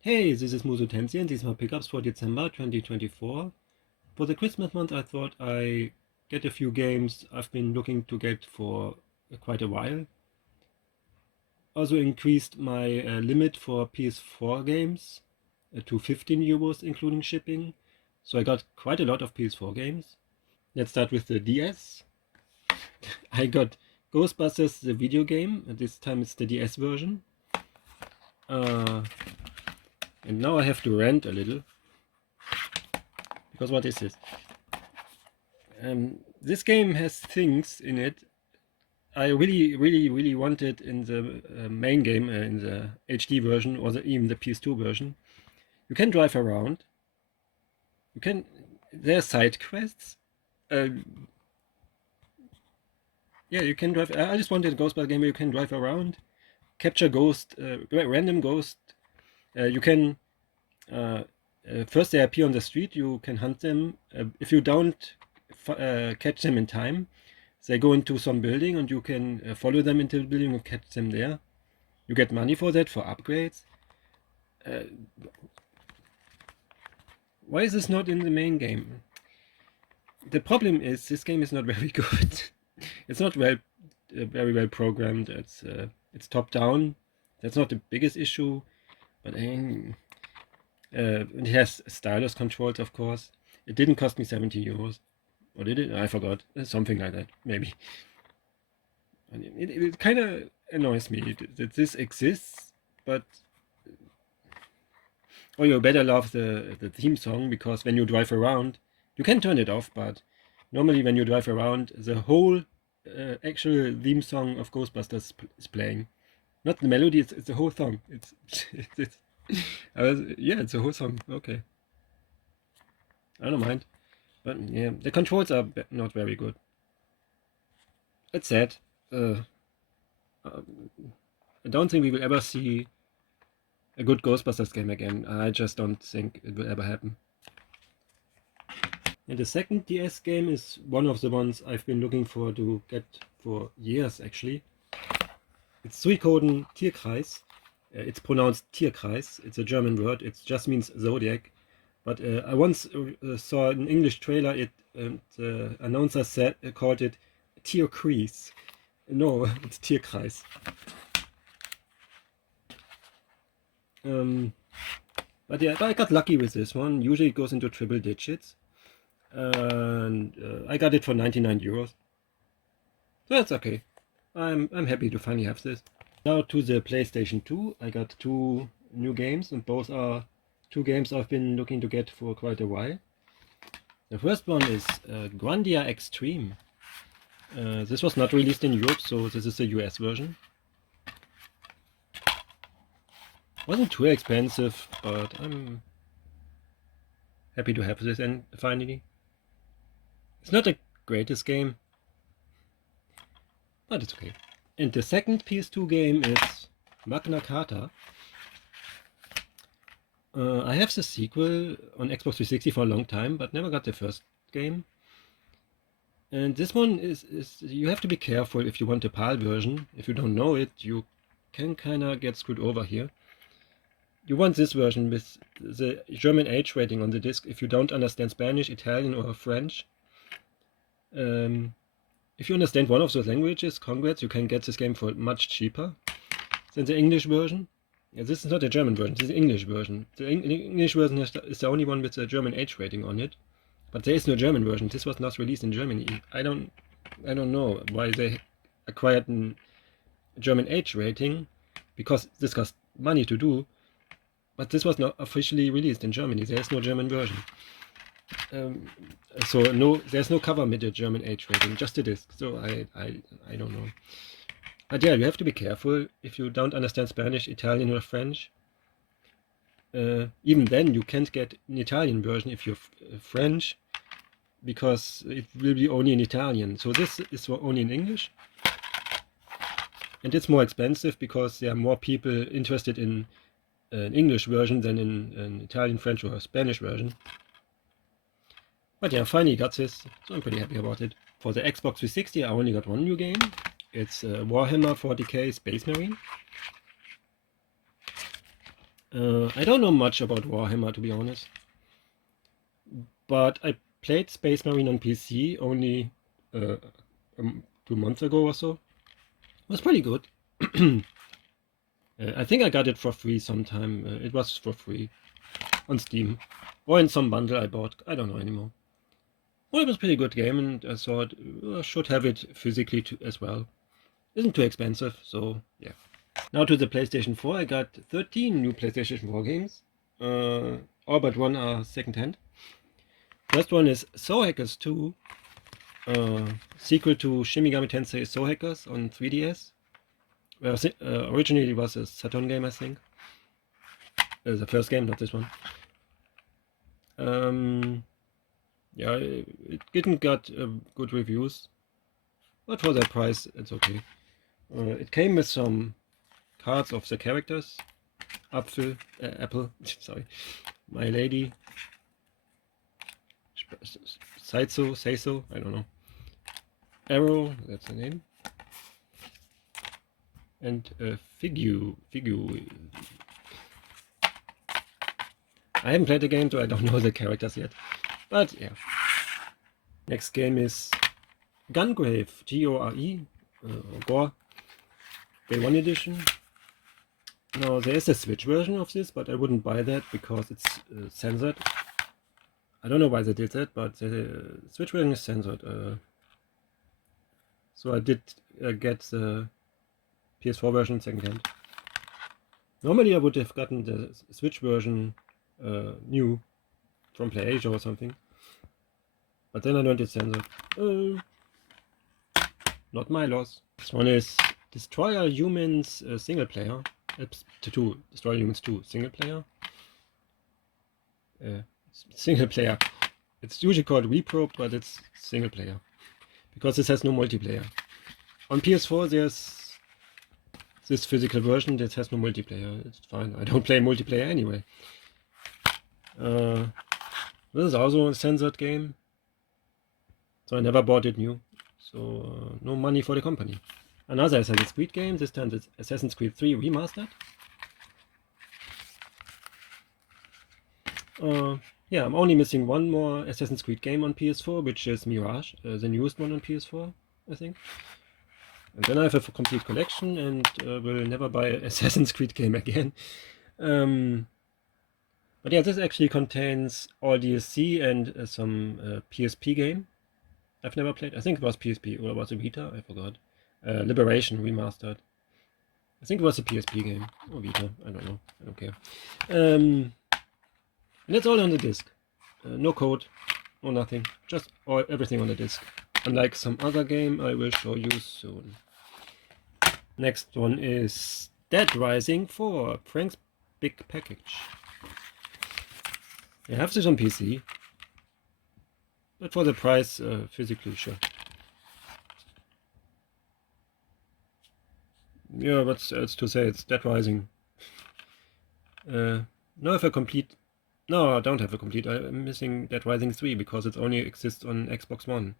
Hey, this is Musutensi and these are my pickups for December 2024. For the Christmas month I thought I get a few games I've been looking to get for quite a while. Also increased my limit for PS4 games to 15 euros including shipping. So I got quite a lot of PS4 games. Let's start with the DS. I got Ghostbusters the video game, and this time it's the DS version. And now I have to rant a little. Because what is this? This game has things in it I really wanted in the main game, in the HD version or even the PS2 version. You can drive around. There are side quests. Yeah, you can drive. I just wanted a Ghostbusters game where you can drive around, capture random ghost. You can first they appear on the street. You can hunt them. If you don't catch them in time, they go into some building and you can follow them into the building and catch them there. You get money for that, for upgrades. Why is this not in the main game? The problem is this game is not very good. It's not very well programmed. It's top down. That's not the biggest issue, but it has stylus controls, of course. It didn't cost me 70 euros. Or did it? I forgot. Something like that, maybe. It kind of annoys me that this exists, but you better love the theme song, because when you drive around, you can turn it off, but normally when you drive around, the whole actual theme song of Ghostbusters is playing. Not the melody, it's the whole song. Yeah, it's the whole song. Okay. I don't mind. But yeah, the controls are not very good. It's sad. I don't think we will ever see a good Ghostbusters game again. I just don't think it will ever happen. And the second DS game is one of the ones I've been looking for to get for years, actually. It's Suikoden Tierkreis. It's pronounced Tierkreis. It's a German word. It just means zodiac. But I once saw an English trailer. The announcer called it Tierkreis. No, it's Tierkreis. But yeah, I got lucky with this one. Usually it goes into triple digits. And I got it for 99 euros. So that's okay. I'm happy to finally have this. Now to the PlayStation 2. I got two new games, and both are two games I've been looking to get for quite a while. The first one is Grandia Xtreme. This was not released in Europe, so this is the US version. Wasn't too expensive, but I'm happy to have this and finally. It's not the greatest game, but it's okay. And the second PS2 game is Magnacarta. I have the sequel on Xbox 360 for a long time, but never got the first game. And this one is you have to be careful if you want the PAL version. If you don't know it, you can kinda get screwed over here. You want this version with the German age rating on the disc if you don't understand Spanish, Italian or French. If you understand one of those languages, congrats, you can get this game for much cheaper than the English version. Yeah, this is not the German version, this is the English version. The English version is the only one with the German age rating on it. But there is no German version. This was not released in Germany. I don't know why they acquired a German age rating, because this cost money to do. But this was not officially released in Germany. There is no German version. So there's no cover with the German age rating, just a disc. So I don't know. But yeah, you have to be careful if you don't understand Spanish, Italian or French. Even then you can't get an Italian version if you're French, because it will be only in Italian. So this is only in English. And it's more expensive because there are more people interested in an English version than in an Italian, French or Spanish version. But yeah, finally got this, so I'm pretty happy about it. For the Xbox 360 I only got one new game. It's Warhammer 40k Space Marine. I don't know much about Warhammer, to be honest, but I played Space Marine on PC only 2 months ago or so. It was pretty good. I think I got it for free sometime. It was for free on Steam or in some bundle I bought. I don't know anymore. Well, it was a pretty good game, and I thought I should have it physically as well. Isn't too expensive, so yeah. Now to the PlayStation 4. I got 13 new PlayStation 4 games. All but one are second-hand. First one is Soul Hackers 2, sequel to Shin Megami Tensei Soul Hackers on 3DS. Well, originally it was a Saturn game, I think. The first game, not this one. Yeah, it didn't get good reviews, but for that price, it's okay. It came with some cards of the characters. Apple, sorry, My Lady, Say-So, I don't know. Arrow, that's the name. And Figure. I haven't played the game, so I don't know the characters yet. But yeah. Next game is Gungrave G.O.R.E G.O.R.E Day 1 edition. Now there is a Switch version of this, but I wouldn't buy that because it's censored. I don't know why they did that, but the Switch version is censored. So I did get the PS4 version secondhand. Normally I would have gotten the Switch version new from PlayAsia or something, but then I learned it's censored. Not my loss. This one is Destroyer Humans single player. Destroyer Humans 2 single player. Single player. It's usually called Reprobed, but it's single player because this has no multiplayer. On PS4 there's this physical version that has no multiplayer. It's fine. I don't play multiplayer anyway. This is also a censored game, so I never bought it new. So no money for the company. Another Assassin's Creed game. This time it's Assassin's Creed 3 Remastered. Yeah, I'm only missing one more Assassin's Creed game on PS4, which is Mirage, the newest one on PS4, I think. And then I have a complete collection and will never buy an Assassin's Creed game again. But yeah, this actually contains all DLC and some PSP game I've never played. I think it was PSP, or was it Vita? I forgot. Liberation Remastered. I think it was a PSP game, or Vita, I don't know, I don't care. And it's all on the disc. No code, no nothing, just everything on the disc. Unlike some other game I will show you soon. Next one is Dead Rising 4, Frank's Big Package. I have this on PC, but for the price, physically, sure. Yeah, what's else to say? It's Dead Rising. No, I don't have a complete. I'm missing Dead Rising 3 because it only exists on Xbox One.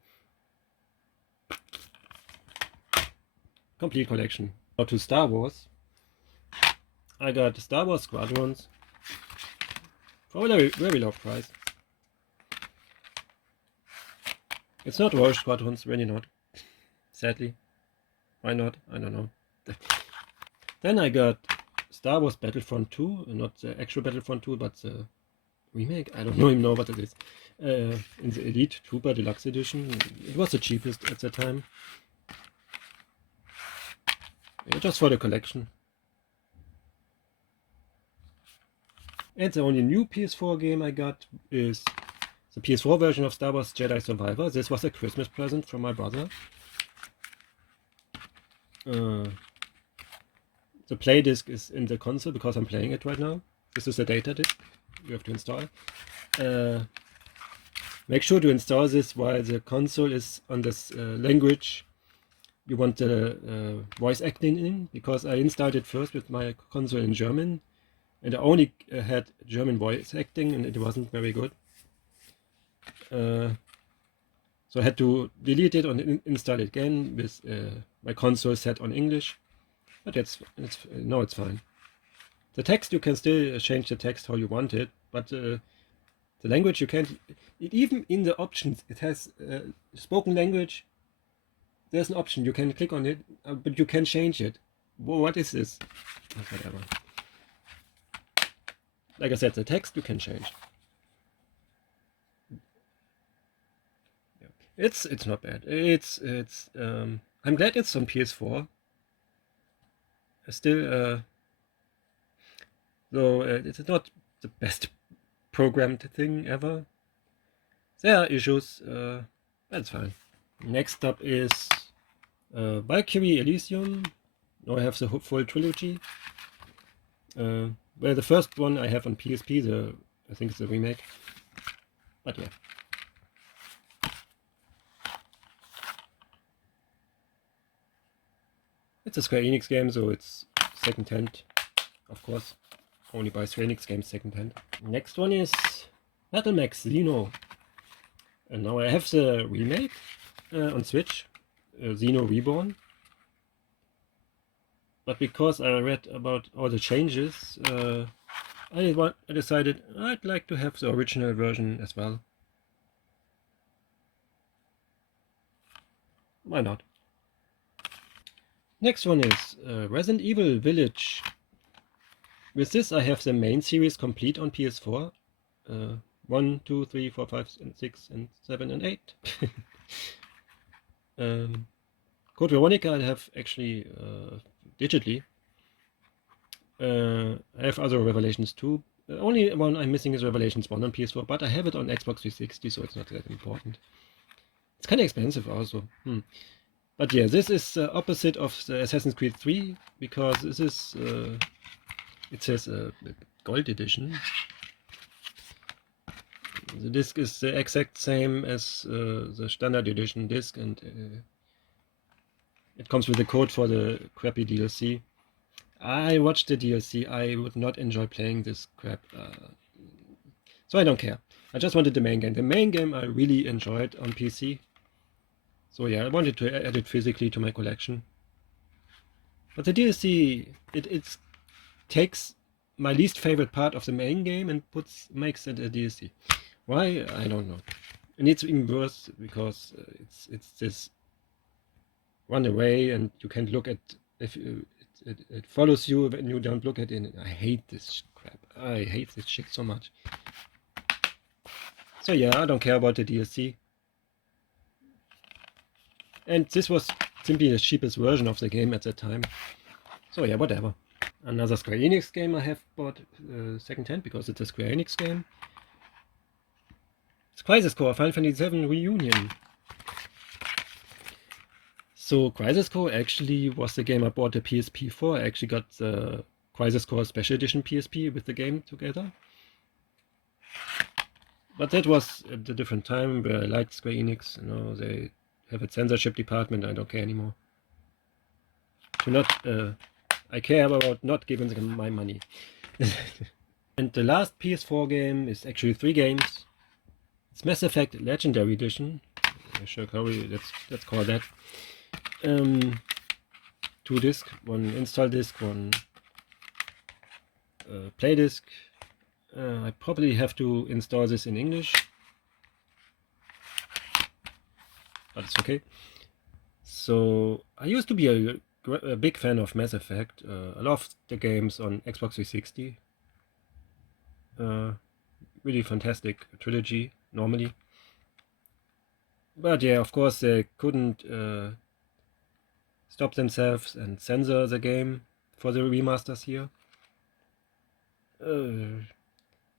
Complete collection. Now to Star Wars. I got Star Wars Squadrons for a very, very low price. It's not Rogue Squadrons, really not. Sadly. Why not? I don't know. Then I got Star Wars Battlefront 2, not the actual Battlefront 2, but the remake. I don't even know what it is. In the Elite Trooper Deluxe Edition. It was the cheapest at the time. Just for the collection. And the only new PS4 game I got is the PS4 version of Star Wars Jedi Survivor. This was a Christmas present from my brother. The play disc is in the console because I'm playing it right now. This is a data disc you have to install. Make sure to install this while the console is on this language you want the voice acting in, because I installed it first with my console in German and I only had German voice acting and it wasn't very good. So I had to delete it and install it again with my console set on English, but now it's fine. The text, you can still change the text how you want it, but the language you can't. Even in the options, it has spoken language. There's an option, you can click on it, but you can change it. What is this? Whatever. Like I said, the text you can change. It's not bad. I'm glad it's on PS4. Still, though it's not the best programmed thing ever. There are issues. That's fine. Next up is Valkyrie Elysium. Now I have the full trilogy. Well, the first one I have on PSP. I think it's a remake. But yeah. It's a Square Enix game, so it's second-hand, of course. Only buy Square Enix games second-hand. Next one is Metal Max Xeno. And now I have the remake on Switch, Xeno Reborn. But because I read about all the changes, I decided I'd like to have the original version as well. Why not? Next one is Resident Evil Village. With this I have the main series complete on PS4. 1, 2, 3, 4, 5, and 6, and 7, and 8. Code Veronica I have actually digitally. I have other Revelations too. The only one I'm missing is Revelations 1 on PS4, but I have it on Xbox 360, so it's not that important. It's kind of expensive also. But yeah, this is the opposite of the Assassin's Creed 3, because this is, it says Gold Edition. The disc is the exact same as the Standard Edition disc, and it comes with the code for the crappy DLC. I watched the DLC, I would not enjoy playing this crap, so I don't care. I just wanted the main game. The main game I really enjoyed on PC. So yeah, I wanted to add it physically to my collection. But the DLC, it takes my least favorite part of the main game and makes it a DLC. Why? I don't know. And it's even worse because it's this run away and you can't look at if it follows you when you don't look at it. I hate this crap. I hate this shit so much. So yeah, I don't care about the DLC. And this was simply the cheapest version of the game at that time. So yeah, whatever. Another Square Enix game I have bought second-hand because it's a Square Enix game. It's Crisis Core Final Fantasy VII Reunion. So Crisis Core actually was the game I bought the PSP for. I actually got the Crisis Core Special Edition PSP with the game together. But that was at a different time where I liked Square Enix. You know, they have a censorship department. I don't care anymore. I care about not giving them my money. And the last PS4 game is actually 3 games. It's Mass Effect Legendary Edition. Sure, let's call that. 2 disc, 1 install disc, 1 play disc. I probably have to install this in English, but it's okay. So I used to be a big fan of Mass Effect. I loved the games on Xbox 360. Really fantastic trilogy normally. But yeah, of course they couldn't stop themselves and censor the game for the remasters here.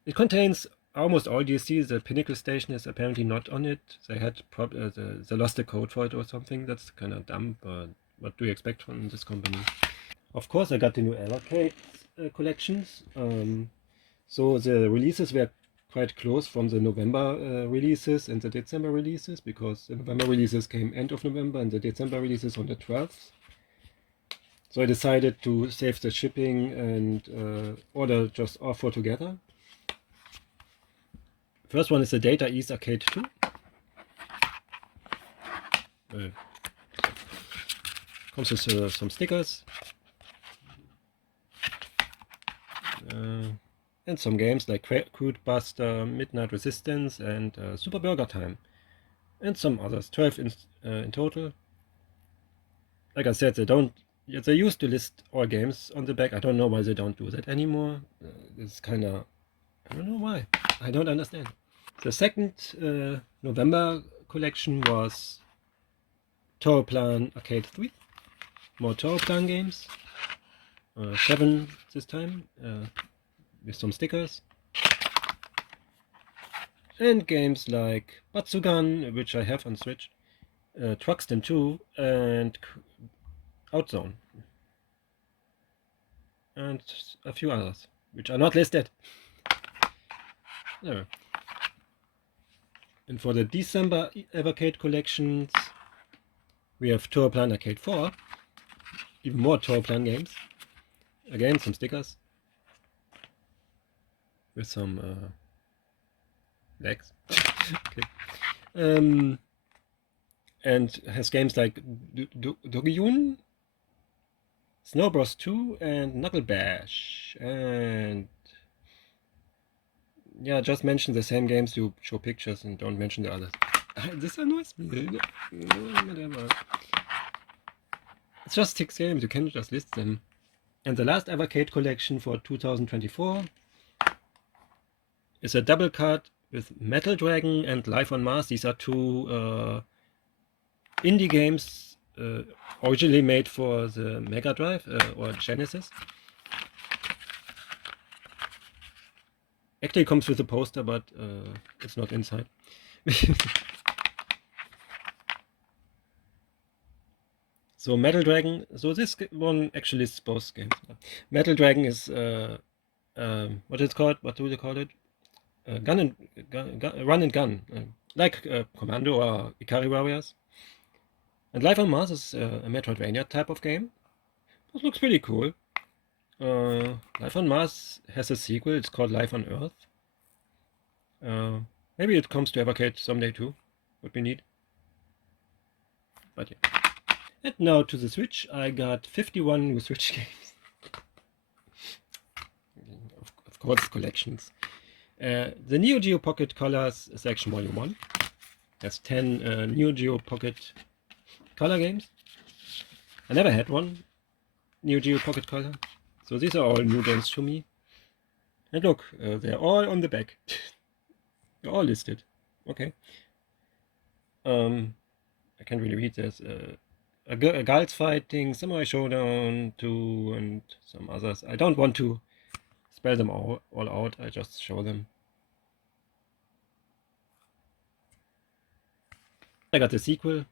It contains almost all DLCs. The Pinnacle Station is apparently not on it. They had they lost the code for it or something. That's kind of dumb, but what do you expect from this company? Of course, I got the new Evercade collections. So the releases were quite close from the November releases and the December releases, because the November releases came end of November and the December releases on the 12th. So I decided to save the shipping and order just all 4 together. First one is the Data East Arcade 2. Comes with some stickers. and some games like Ghostbusters, Midnight Resistance, and Super Burger Time, and some others. 12 in total. Like I said, they used to list all games on the back. I don't know why they don't do that anymore. It's kind of, I don't know why. I don't understand. The second November collection was Toaplan Arcade 3. More Toaplan games. 7 this time, with some stickers. And games like Batsugan, which I have on Switch, Truxton 2, and Outzone. And a few others, which are not listed. No. And for the December Evercade collections, we have Toaplan Arcade 4, even more Toaplan games. Again, some stickers with some legs. Okay. And has games like Dogyun, Snow Bros 2, and Knuckle Bash. And yeah, just mention the same games, you show pictures and don't mention the others. This annoys me. Whatever. It's just 6 games, you can just list them. And the last Evercade collection for 2024 is a double card with Metal Dragon and Life on Mars. These are 2 indie games originally made for the Mega Drive or Genesis. Actually comes with a poster, but it's not inside. So Metal Dragon, so this one actually is both games. Metal Dragon is what it's called? What do they call it? Run and gun, like Commando or Ikari Warriors. And Life on Mars is a Metroidvania type of game. This looks pretty cool. Life on Mars has a sequel. It's called Life on Earth. Maybe it comes to Evercade someday too. Would be neat. But yeah. And now to the Switch. I got 51 new Switch games. Of course, collections. The Neo Geo Pocket Colors Section Volume 1 has 10 Neo Geo Pocket Color games. I never had one Neo Geo Pocket Color, so these are all new games to me. And look, they're all on the back. They're all listed. Okay. I can't really read this. A Guards Fighting, Samurai Showdown 2, and some others. I don't want to spell them all out, I just show them. I got the sequel,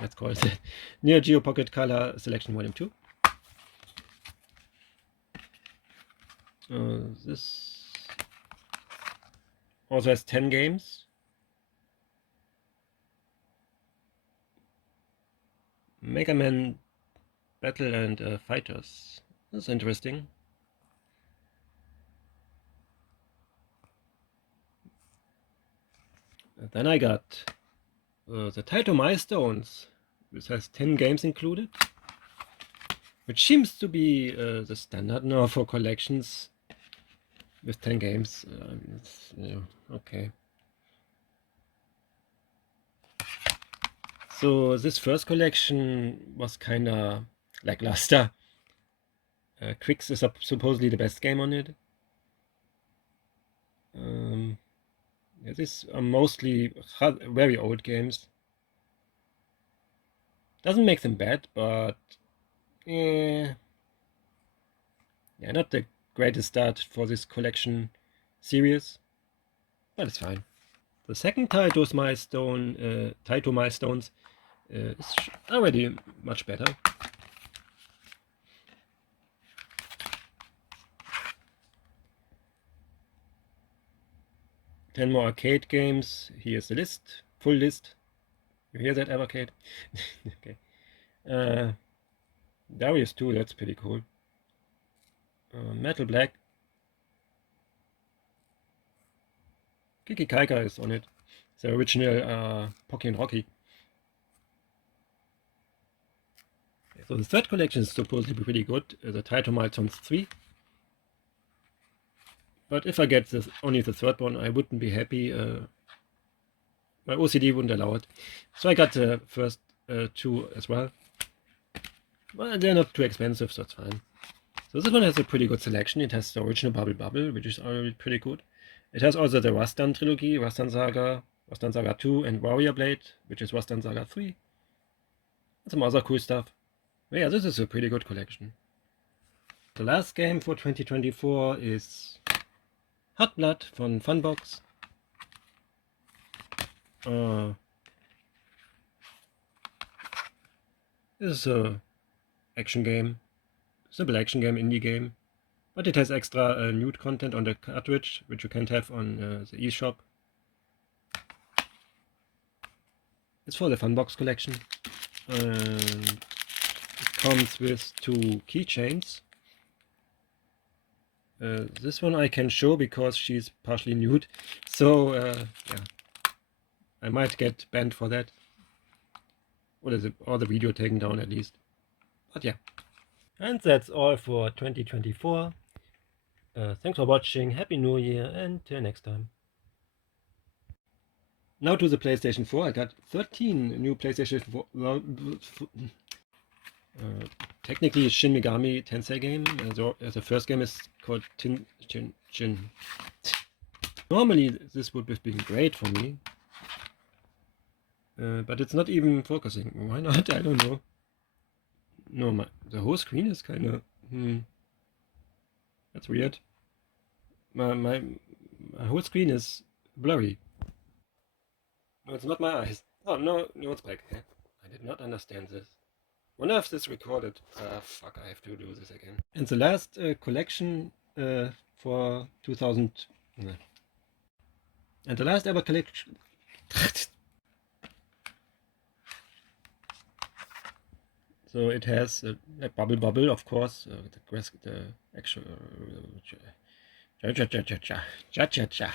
let's call it Neo Geo Pocket Color Selection Volume 2. This also has 10 games. Mega Man Battle and Fighters. That's interesting. Then I got the Taito Milestones. This has 10 games included, which seems to be the standard now for collections with 10 games. Yeah, okay. So this first collection was kinda lackluster. Quicks is supposedly the best game on it. Yeah, these are mostly very old games. Doesn't make them bad, but yeah, not the greatest start for this collection series, but it's fine. The second Taito Milestones is already much better. Ten more arcade games. Here's the list, full list. You hear that, Evercade? Okay. Darius 2, that's pretty cool. Metal Black. Kiki Kaika is on it. The original Pocky and Rocky. So the third collection is supposed to be pretty good. The Taito Milestones 3. But if I get only the third one, I wouldn't be happy. My OCD wouldn't allow it. So I got the first two as well. Well, they're not too expensive, so it's fine. So this one has a pretty good selection. It has the original Bubble, which is already pretty good. It has also the Rastan trilogy, Rastan Saga 2, and Warrior Blade, which is Rastan Saga 3. And some other cool stuff. But yeah, this is a pretty good collection. The last game for 2024 is Hot Blood from Funbox. This is a action game, simple action game, indie game, but it has extra nude content on the cartridge, which you can't have on the eShop. It's for the Funbox collection. It comes with 2 keychains. This one I can show because she's partially nude, so yeah, I might get banned for that, or the video taken down at least. But yeah, and that's all for 2024. Thanks for watching, Happy New Year, and till next time. Now to the PlayStation 4. I got 13 new PlayStation 4. Technically, Shin Megami Tensei game. The first game is called Jin. Normally, this would have been great for me, but it's not even focusing. Why not? I don't know. No, the whole screen is kind of. That's weird. My whole screen is blurry. No, it's not my eyes. Oh no, it's back. I did not understand this. Wonder if this recorded. Fuck, I have to do this again. And the last collection for 2000. And the last ever collection. So it has a bubble, of course. The actual. Cha cha cha cha cha cha cha cha.